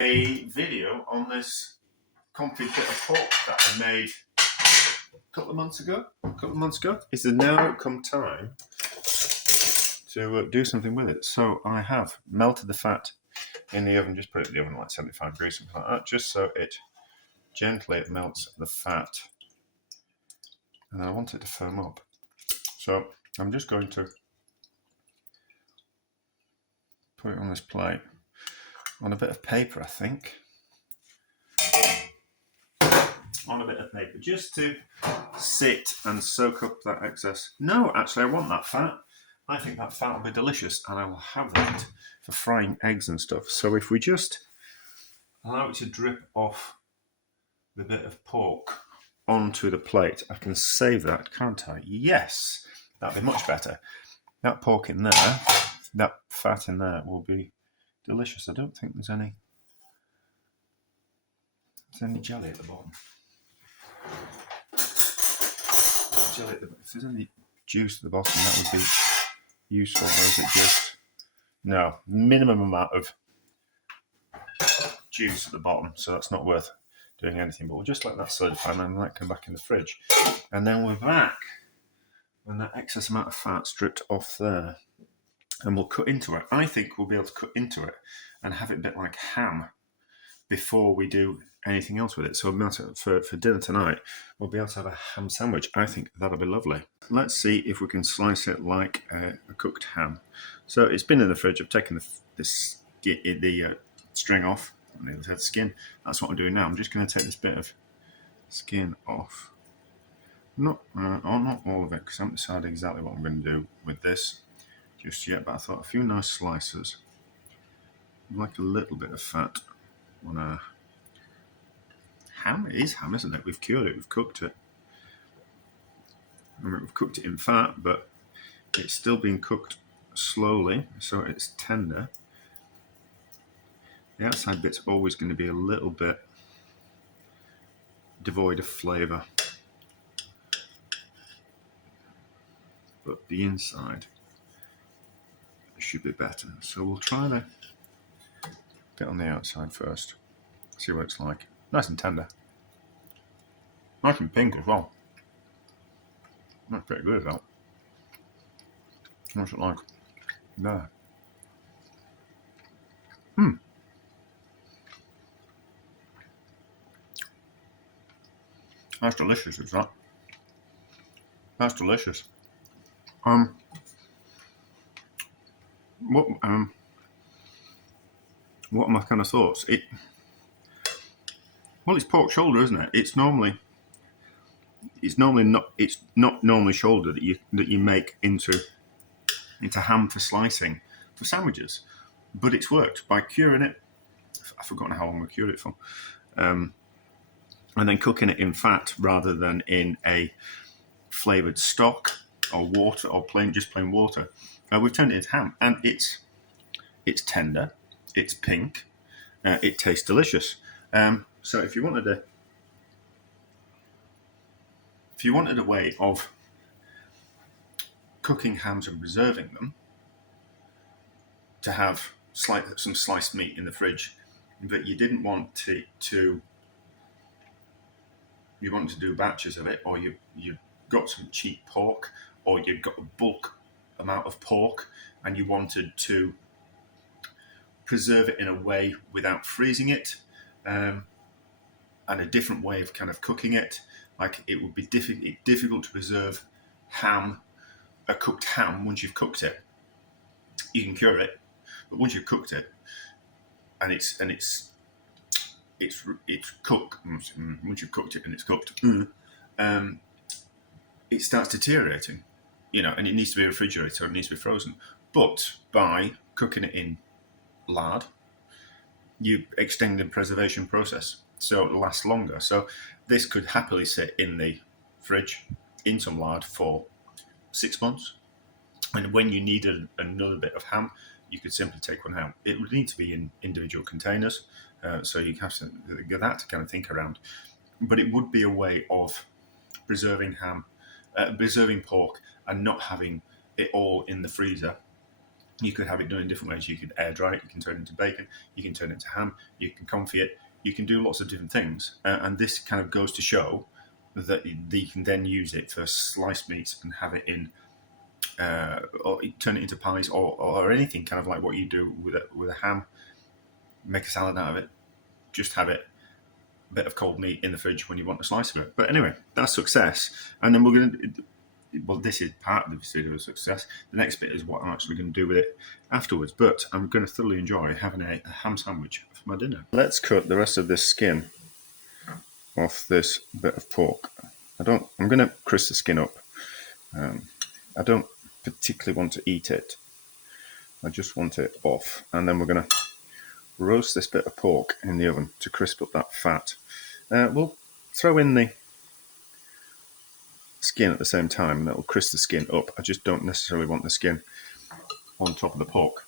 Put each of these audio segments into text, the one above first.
A video on this Confit bit of pork that I made a couple of months ago. Is there now come time to do something with it? So I have melted the fat in the oven, just put it in the oven like 75 degrees, something like that, just so it gently melts the fat. And I want it to firm up. So I'm just going to put it on this plate on a bit of paper, I think. On a bit of paper, just to sit and soak up that excess. No, actually, I want that fat. I think that fat will be delicious, and I will have that for frying eggs and stuff. So if we just allow it to drip off the bit of pork onto the plate, I can save that, can't I? Yes, that'd be much better. That pork in there, that fat in there will be delicious. I don't think there's any jelly at the bottom. If there's any juice at the bottom, that would be useful. Or is it just minimum amount of juice at the bottom, so that's not worth doing anything. But we'll just let that solidify and then let it come back in the fridge. And then we're back when that excess amount of fat's dripped off there, and we'll cut into it. I think we'll be able to cut into it and have it a bit like ham before we do anything else with it. So for dinner tonight, we'll be able to have a ham sandwich. I think that'll be lovely. Let's see if we can slice it like a cooked ham. So it's been in the fridge. I've taken the string off, and the skin. That's what I'm doing now. I'm just going to take this bit of skin off. Not all of it, because I haven't decided exactly what I'm going to do with this just yet, but I thought a few nice slices. I'd like a little bit of fat on a ham. It is ham, isn't it? We've cured it, we've cooked it. I mean, we've cooked it in fat, but it's still being cooked slowly, so it's tender. The outside bit's always going to be a little bit devoid of flavour, but the inside should be better. So we'll try the bit on the outside first, see what it's like. Nice and tender. Nice and pink as well. That's pretty good as well. What's it like? There. That's delicious, is that? That's delicious. What are my kind of thoughts? It's pork shoulder, isn't it? It's not normally shoulder that you make into ham for slicing for sandwiches, but it's worked by curing it. I've forgotten how long we cured it for, and then cooking it in fat rather than in a flavoured stock or water or plain water. We've turned it into ham, and it's tender, it's pink, it tastes delicious. So if you wanted a way of cooking hams and preserving them, to have some sliced meat in the fridge, but you didn't want to do batches of it, or you got some cheap pork, or you've got a bulk amount of pork, and you wanted to preserve it in a way without freezing it, and a different way of kind of cooking it. Like, it would be difficult to preserve a cooked ham once you've cooked it. You can cure it, but once you've cooked it, and it's cooked, once you've cooked it and it's cooked, it starts deteriorating, and it needs to be refrigerated, or it needs to be frozen. But by cooking it in lard, you extend the preservation process, so it lasts longer. So this could happily sit in the fridge in some lard for 6 months, and when you needed another bit of ham, you could simply take one out. It would need to be in individual containers, so you have to get that to kind of think around. But it would be a way of preserving pork, and not having it all in the freezer You could have it done in different ways. You could air dry it, you can turn it into bacon, you can turn it into ham, you can confit it, you can do lots of different things. And this kind of goes to show that you can then use it for sliced meats and have it in, or turn it into pies, or anything, kind of like what you do with a ham. Make a salad out of it, just have it, a bit of cold meat in the fridge when you want a slice of it. But anyway, that's success. And then we're going to, well, this is part of the video of success. The next bit is what I'm actually going to do with it afterwards. But I'm going to thoroughly enjoy having a ham sandwich for my dinner. Let's cut the rest of this skin off this bit of pork. I'm going to crisp the skin up. I don't particularly want to eat it. I just want it off. And then we're going to roast this bit of pork in the oven to crisp up that fat. We'll throw in the skin at the same time, and that'll crisp the skin up. I just don't necessarily want the skin on top of the pork.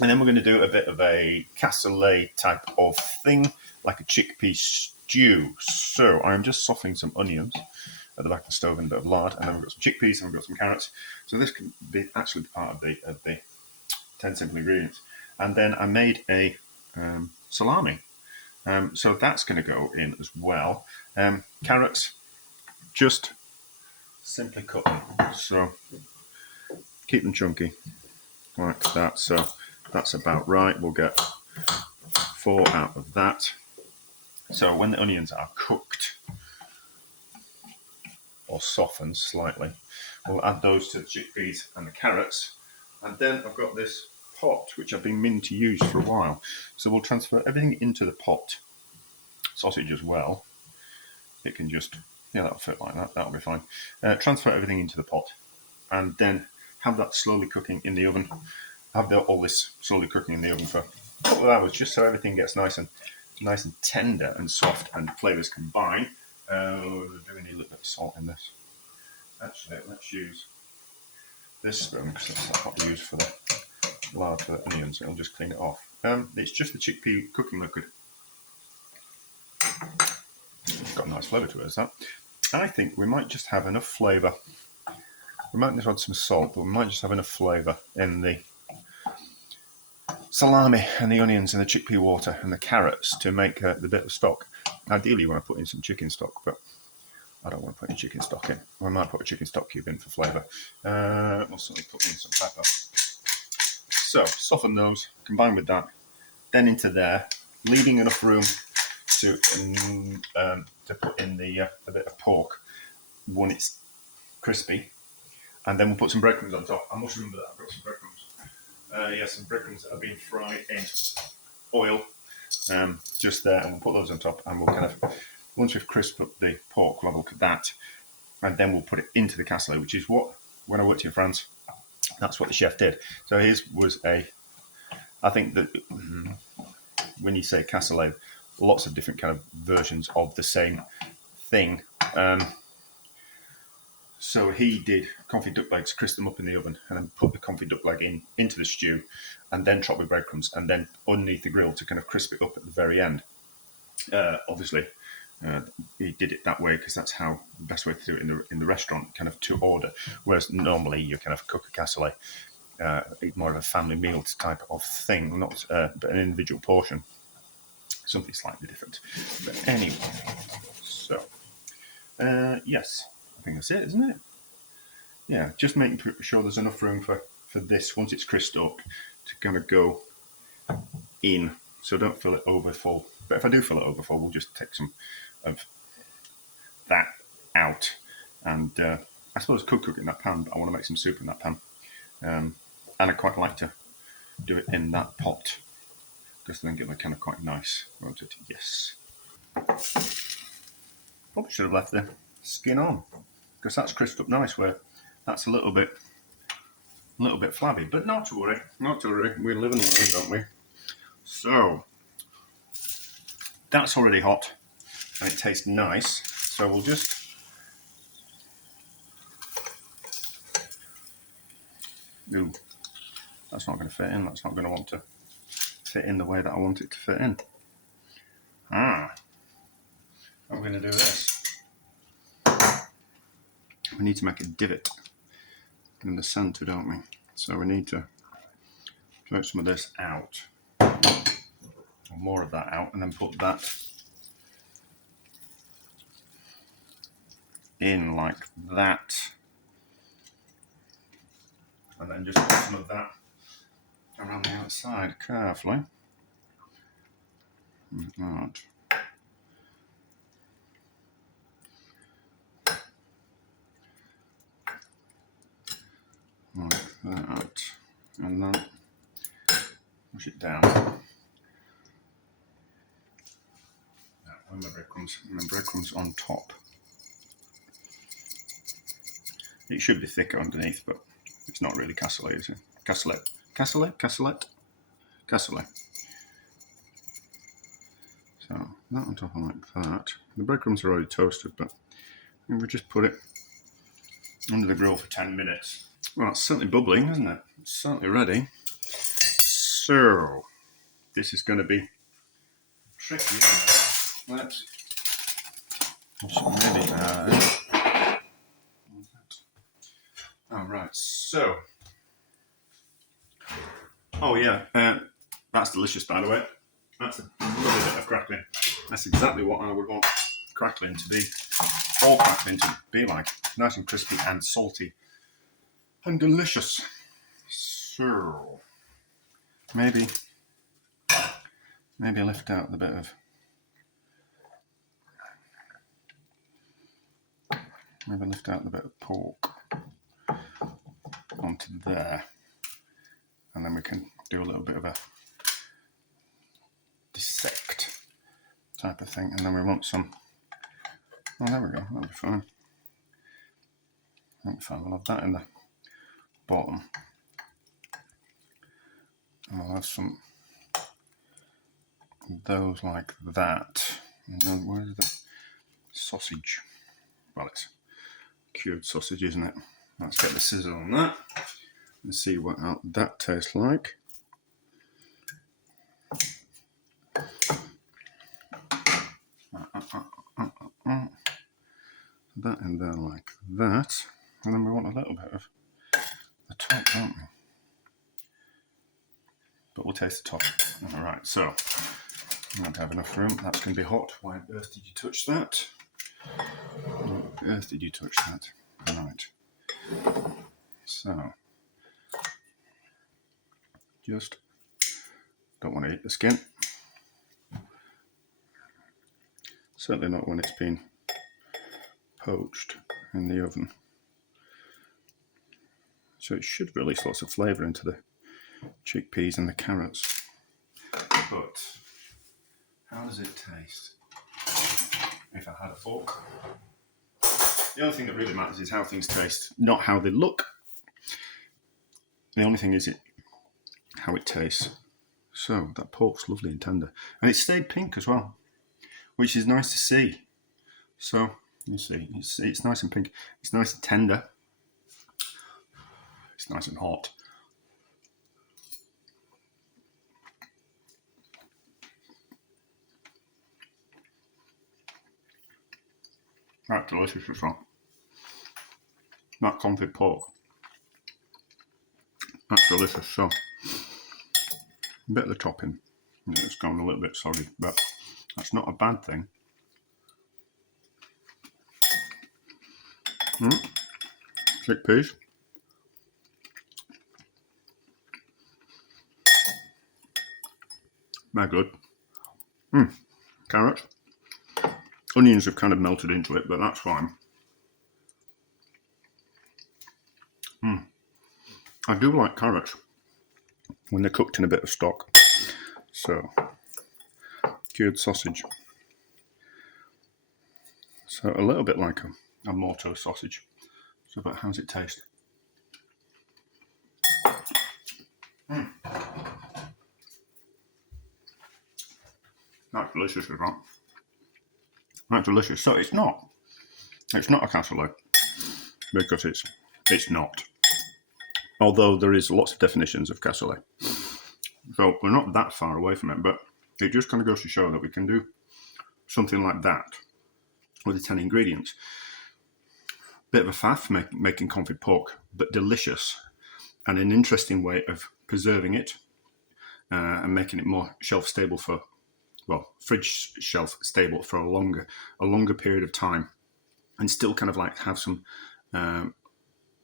And then we're going to do a bit of a cassoulet type of thing, like a chickpea stew. So I'm just softening some onions at the back of the stove and a bit of lard, and then we've got some chickpeas and we've got some carrots. So this can be actually part of the 10 simple ingredients. And then I made a salami. So that's going to go in as well. Carrots, just simply cut them. So keep them chunky, like that. So that's about right. We'll get 4 out of that. So when the onions are cooked or softened slightly, we'll add those to the chickpeas and the carrots. And then I've got this pot, which I've been meaning to use for a while. So we'll transfer everything into the pot. Sausage as well. It can just, yeah, that'll fit like that. That'll be fine. Transfer everything into the pot, and then have that slowly cooking in the oven. Have all this slowly cooking in the oven for a couple of hours, just so everything gets nice and tender and soft, and flavours combine. Do we need a little bit of salt in this? Actually, let's use this spoon, because that's what I use for the lard for the onions. It'll just clean it off. It's just the chickpea cooking liquid. It's got a nice flavour to it, is that? I think we might just have enough flavour. We might just add some salt, but we might just have enough flavour in the salami and the onions and the chickpea water and the carrots to make the bit of stock. Ideally, you want to put in some chicken stock, but I don't want to put any chicken stock in. I might put a chicken stock cube in for flavour. We'll certainly put in some pepper. So soften those, combine with that, then into there, leaving enough room to put in the bit of pork when it's crispy, and then we'll put some breadcrumbs on top. I must remember that I've got some breadcrumbs. Yeah, some breadcrumbs that have been fried in oil, just there, and we'll put those on top, and we'll kind of, once we've crisped up the pork, we'll have a look at that, and then we'll put it into the cassoulet, which is what, when I worked in France, that's what the chef did. So his was I think that when you say cassoulet, lots of different kind of versions of the same thing. So he did confit duck legs, crisp them up in the oven, and then put the confit duck leg into the stew, and then chop with breadcrumbs, and then underneath the grill to kind of crisp it up at the very end. Obviously, he did it that way because that's how the best way to do it in the restaurant, kind of to order. Whereas normally you kind of cook a cassoulet, more of a family meal type of thing, not but an individual portion. Something slightly different. But anyway, so yes, I think that's it, isn't it? Yeah, just making sure there's enough room for this once it's crisped up to kind of go in. So don't fill it over full. But if I do fill it over full, we'll just take some of that out. And I suppose I could cook it in that pan, but I want to make some soup in that pan. And I quite like to do it in that pot, because then get it kind of quite nice, won't it? Yes. Probably should have left the skin on, because that's crisped up nice, where that's a little bit flabby. But not to worry, not to worry. We live and learn, don't we? So that's already hot, and it tastes nice. So we'll just ooh, that's not going to fit in. That's not going to want to fit in the way that I want it to fit in. I'm going to do this. We need to make a divot in the centre, don't we? So we need to take some of this out, or more of that out, and then put that in like that, and then just put some of that around the outside carefully. Like that. Like that, and then push it down. And the breadcrumbs on top. It should be thicker underneath, but it's not really cassoulet, is it? Cassoulet. So that on top like that. The breadcrumbs are already toasted, but we just put it under the grill for 10 minutes. Well, it's certainly bubbling, isn't it? It's certainly ready. So this is going to be tricky, isn't it? Let's maybe add. Oh, right. So, oh yeah, that's delicious, by the way. That's a lovely bit of crackling. That's exactly what I would want crackling to be, or crackling to be like. Nice and crispy and salty and delicious. So, maybe lift out the bit of. Maybe lift out the bit of pork onto there, and then we can do a little bit of a dissect type of thing, and then we want some. Oh, there we go. That'll be fine. That'll be fine. We'll have that in the bottom, and we'll have some of those like that. And then where's the sausage? Well, it's cured sausage, isn't it? Let's get the scissors on that and see what that tastes like. That in there like that, and then we want a little bit of the top, don't we? But we'll taste the top. All right, so I don't have enough room. That's going to be hot. Why on earth did you touch that? Why on earth did you touch that? Right. So, just don't want to eat the skin. Certainly not when it's been poached in the oven. So it should release lots of flavour into the chickpeas and the carrots. But how does it taste? If I had a fork. The only thing that really matters is how things taste, not how they look. The only thing is how it tastes. So that pork's lovely and tender. And it stayed pink as well, which is nice to see. So you see, it's nice and pink. It's nice and tender. It's nice and hot. That's delicious as well. That confit pork. That's delicious. So, a bit of the topping. It's gone a little bit soggy, but that's not a bad thing. Chickpeas. They're good. Carrots. Onions have kind of melted into it, but that's fine. I do like carrots when they're cooked in a bit of stock. So, cured sausage. So a little bit like a morto sausage. So, but how's it taste? That's delicious as well. That's delicious. So it's not a cassoulet because it's not. Although there is lots of definitions of cassoulet. So we're not that far away from it, but it just kind of goes to show that we can do something like that with the 10 ingredients. Bit of a faff making confit pork, but delicious and an interesting way of preserving it and making it more shelf stable for, well, fridge shelf stable for a longer period of time, and still kind of like have some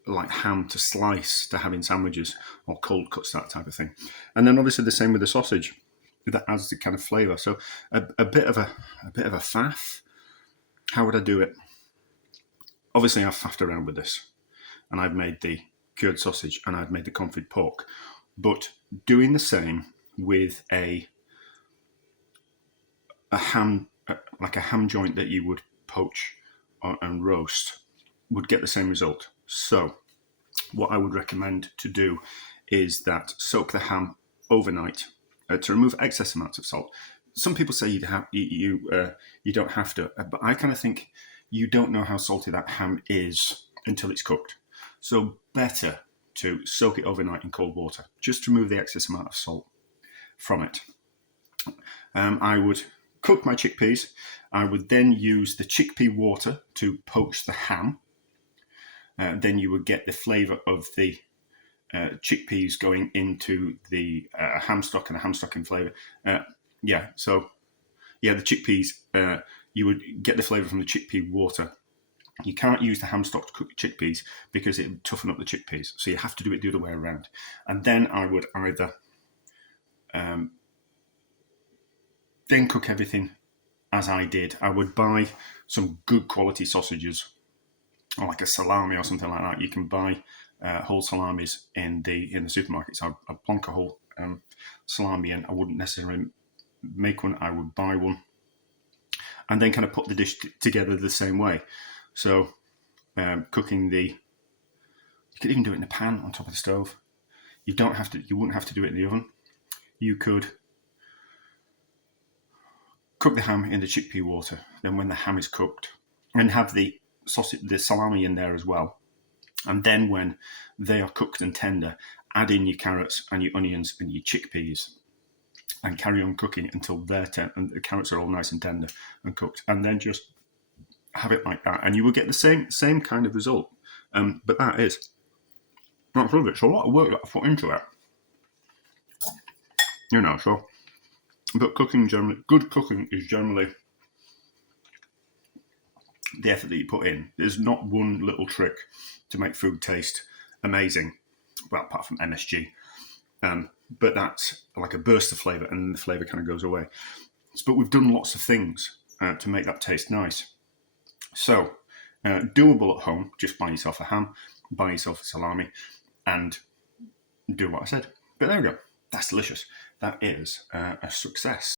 like ham to slice to have in sandwiches or cold cuts, that type of thing. And then obviously the same with the sausage, that adds the kind of flavour. So a bit of a faff. How would I do it? Obviously I've faffed around with this, and I've made the cured sausage and I've made the confit pork, but doing the same with a ham, like a ham joint that you would poach and roast, would get the same result. So what I would recommend to do is that soak the ham overnight to remove excess amounts of salt. Some people say you don't have to, but I kind of think you don't know how salty that ham is until it's cooked. So better to soak it overnight in cold water, just to remove the excess amount of salt from it. I would cook my chickpeas. I would then use the chickpea water to poach the ham. Then you would get the flavour of the chickpeas going into the ham stock, and the ham stock in flavour. The chickpeas, you would get the flavour from the chickpea water. You can't use the ham stock to cook chickpeas because it would toughen up the chickpeas. So you have to do it the other way around. And then I would either then cook everything as I did. I would buy some good quality sausages, or like a salami or something like that. You can buy whole salamis in the supermarkets. I'd plonk a whole salami in. I wouldn't necessarily make one. I would buy one, and then kind of put the dish together the same way. So cooking you could even do it in a pan on top of the stove. You wouldn't have to do it in the oven. You could cook the ham in the chickpea water. Then when the ham is cooked, and have the salami in there as well. And then when they are cooked and tender, add in your carrots and your onions and your chickpeas, and carry on cooking until and the carrots are all nice and tender and cooked. And then just have it like that, and you will get the same kind of result. But that's really, it's a lot of work that I put into it. But good cooking is generally the effort that you put in. There's not one little trick to make food taste amazing, well, apart from MSG. But that's like a burst of flavour, and the flavour kind of goes away. But we've done lots of things to make that taste nice. So, doable at home. Just buy yourself a ham, buy yourself a salami, and do what I said. But there we go. That's delicious. That is a success.